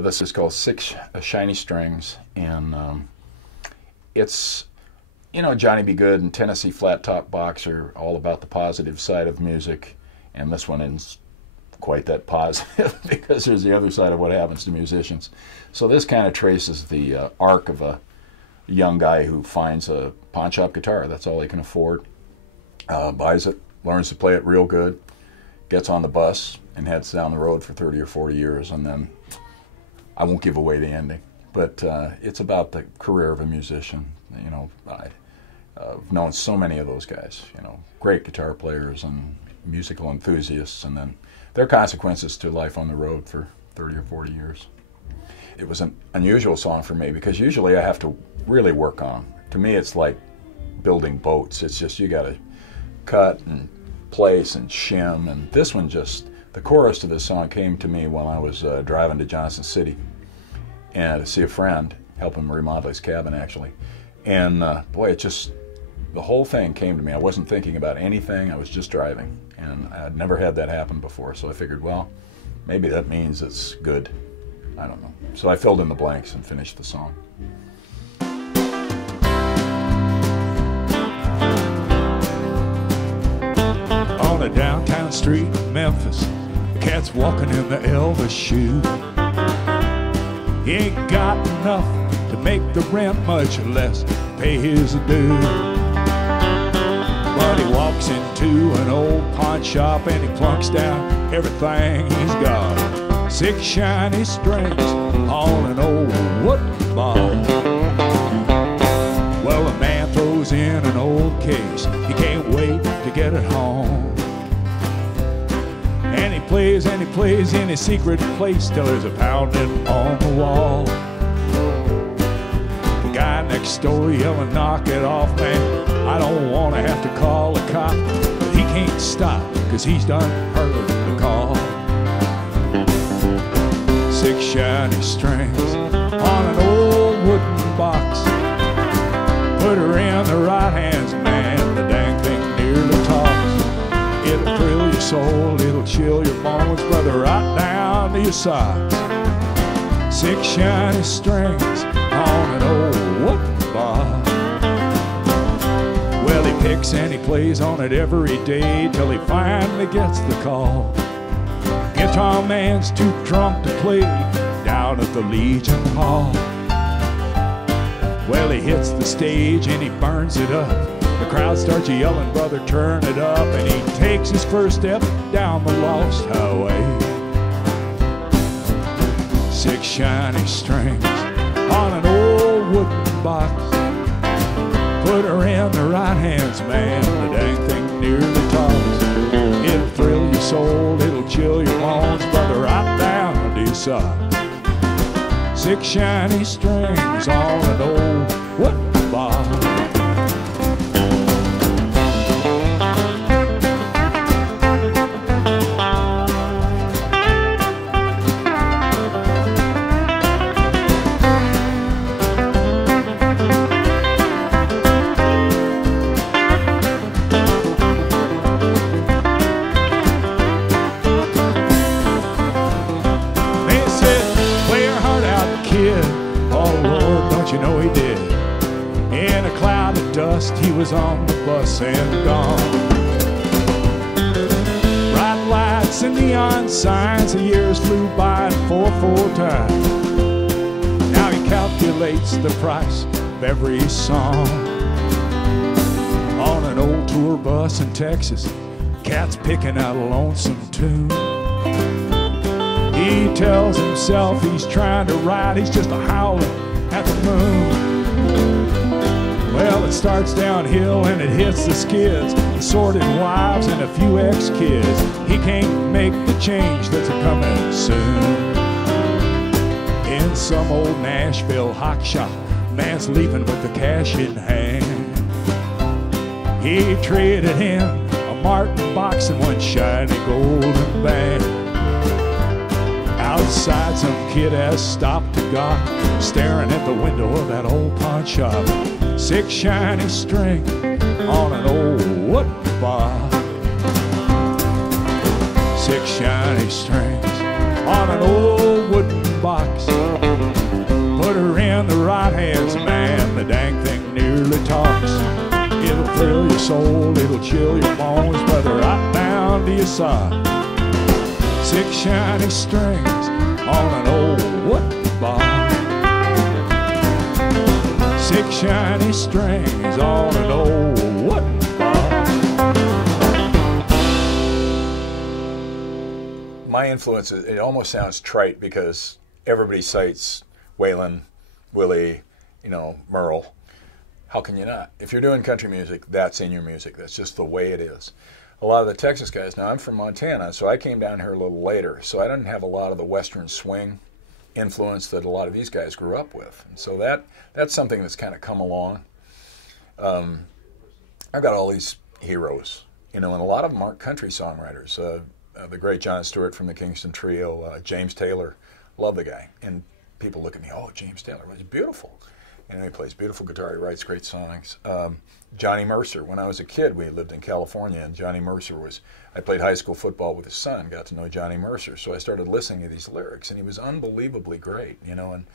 This is called Shinee Strings, and it's, you know, Johnny B. Goode and Tennessee Flat Top Box are all about the positive side of music, and this one isn't quite that positive because there's the other side of what happens to musicians. So this kind of traces the arc of a young guy who finds a pawn shop guitar. That's all he can afford. Buys it, learns to play it real good, gets on the bus, and heads down the road for 30 or 40 years, and then I won't give away the ending, but it's about the career of a musician. You know, I've known so many of those guys, you know, great guitar players and musical enthusiasts, and then their consequences to life on the road for 30 or 40 years. It was an unusual song for me because usually I have to really work on them. To me, it's like building boats. It's just you got to cut and place and shim, and this one just, the chorus to this song came to me while I was driving to Johnson City and to see a friend, help him remodel his cabin actually. And boy, it just, the whole thing came to me. I wasn't thinking about anything, I was just driving. And I'd never had that happen before, so I figured, well, maybe that means it's good. I don't know. So I filled in the blanks and finished the song. On a downtown street in Memphis, cat's walking in the Elvis shoe. He ain't got enough to make the rent, much less pay his due. But he walks into an old pawn shop and he plunks down everything he's got. 6 shiny strings on an old wooden box. Well, the man throws in an old case. He can't wait to get it home. And he plays in his secret place till there's a pounding on the wall. The guy next door yelling, knock it off, man. I don't want to have to call a cop. But he can't stop, cause he's done heard the call. 6 shiny strings on an old wooden box. Put her in the right hands, man, the dang thing nearly talks. It'll thrill your soul, it'll chill your bones, brother, right down to your socks. 6 shiny strings on an old wooden box. Well, he picks and he plays on it every day till he finally gets the call. Guitar man's too drunk to play down at the Legion Hall. Well, he hits the stage and he burns it up. The crowd starts yelling, brother, turn it up. And he takes his first step down the lost highway. 6 shiny strings on an old wooden box. Put her in the right hands, man, the dang thing nearly talks. It'll thrill your soul, it'll chill your bones, brother, right down to your socks. 6 shiny strings on an old wooden box. He was on the bus and gone. Bright lights and neon signs, the years flew by in 4/4 time. Now he calculates the price of every song. On an old tour bus in Texas, cat's picking out a lonesome tune. He tells himself he's trying to ride, he's just a howling at the moon. Well, it starts downhill and it hits the skids, assorted wives and a few ex-kids. He can't make the change that's a-coming soon. In some old Nashville hock shop, man's leaving with the cash in hand. He traded in a Martin box and one shiny golden band. Outside, some kid has stopped to gawk, staring at the window of that old pawn shop. 6 shiny strings on an old wooden box. 6 shiny strings on an old wooden box. Put her in the right hands, man, the dang thing nearly talks. It'll thrill your soul, it'll chill your bones, brother, right down to your side. 6 shiny strings on an old wooden box. 6 shiny strings on an old wooden box. My influence, it almost sounds trite because everybody cites Waylon, Willie, Merle. How can you not? If you're doing country music, that's in your music. That's just the way it is. A lot of the Texas guys, now I'm from Montana, so I came down here a little later, so I didn't have a lot of the Western swing influence that a lot of these guys grew up with. And so that's something that's kind of come along. I've got all these heroes, and a lot of them aren't country songwriters. The great John Stewart from the Kingston Trio, James Taylor, love the guy. And people look at me, oh, James Taylor, he's beautiful. He plays beautiful guitar, he writes great songs. Johnny Mercer, when I was a kid, we lived in California, and Johnny Mercer I played high school football with his son, got to know Johnny Mercer, so I started listening to these lyrics, and he was unbelievably great, and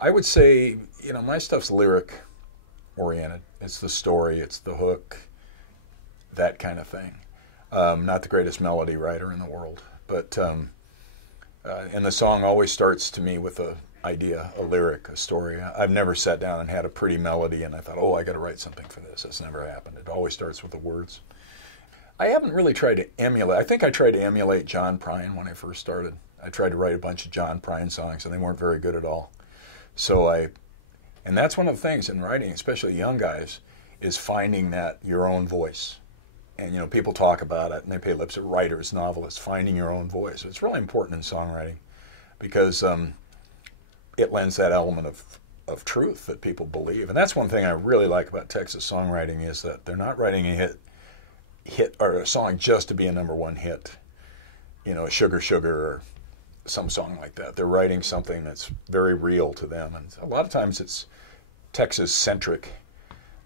I would say, my stuff's lyric-oriented. It's the story, it's the hook, that kind of thing. Not the greatest melody writer in the world, but and the song always starts to me with a idea, a lyric, a story. I've never sat down and had a pretty melody and I thought, oh, I got to write something for this. That's never happened. It always starts with the words. I haven't really tried to emulate. I think I tried to emulate John Prine when I first started. I tried to write a bunch of John Prine songs and they weren't very good at all. And that's one of the things in writing, especially young guys, is finding that your own voice. And people talk about it and they pay lip to writers, novelists, finding your own voice. It's really important in songwriting because it lends that element of truth that people believe. And that's one thing I really like about Texas songwriting is that they're not writing a hit or a song just to be a #1 hit, Sugar Sugar or some song like that. They're writing something that's very real to them. And a lot of times it's Texas-centric.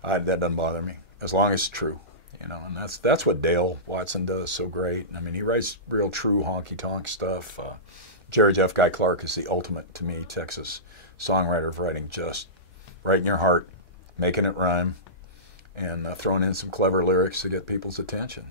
That doesn't bother me, as long as it's true. And that's what Dale Watson does so great. I mean, he writes real true honky-tonk stuff. Jerry Jeff Guy Clark is the ultimate, to me, Texas songwriter of writing just right in your heart, making it rhyme, and throwing in some clever lyrics to get people's attention,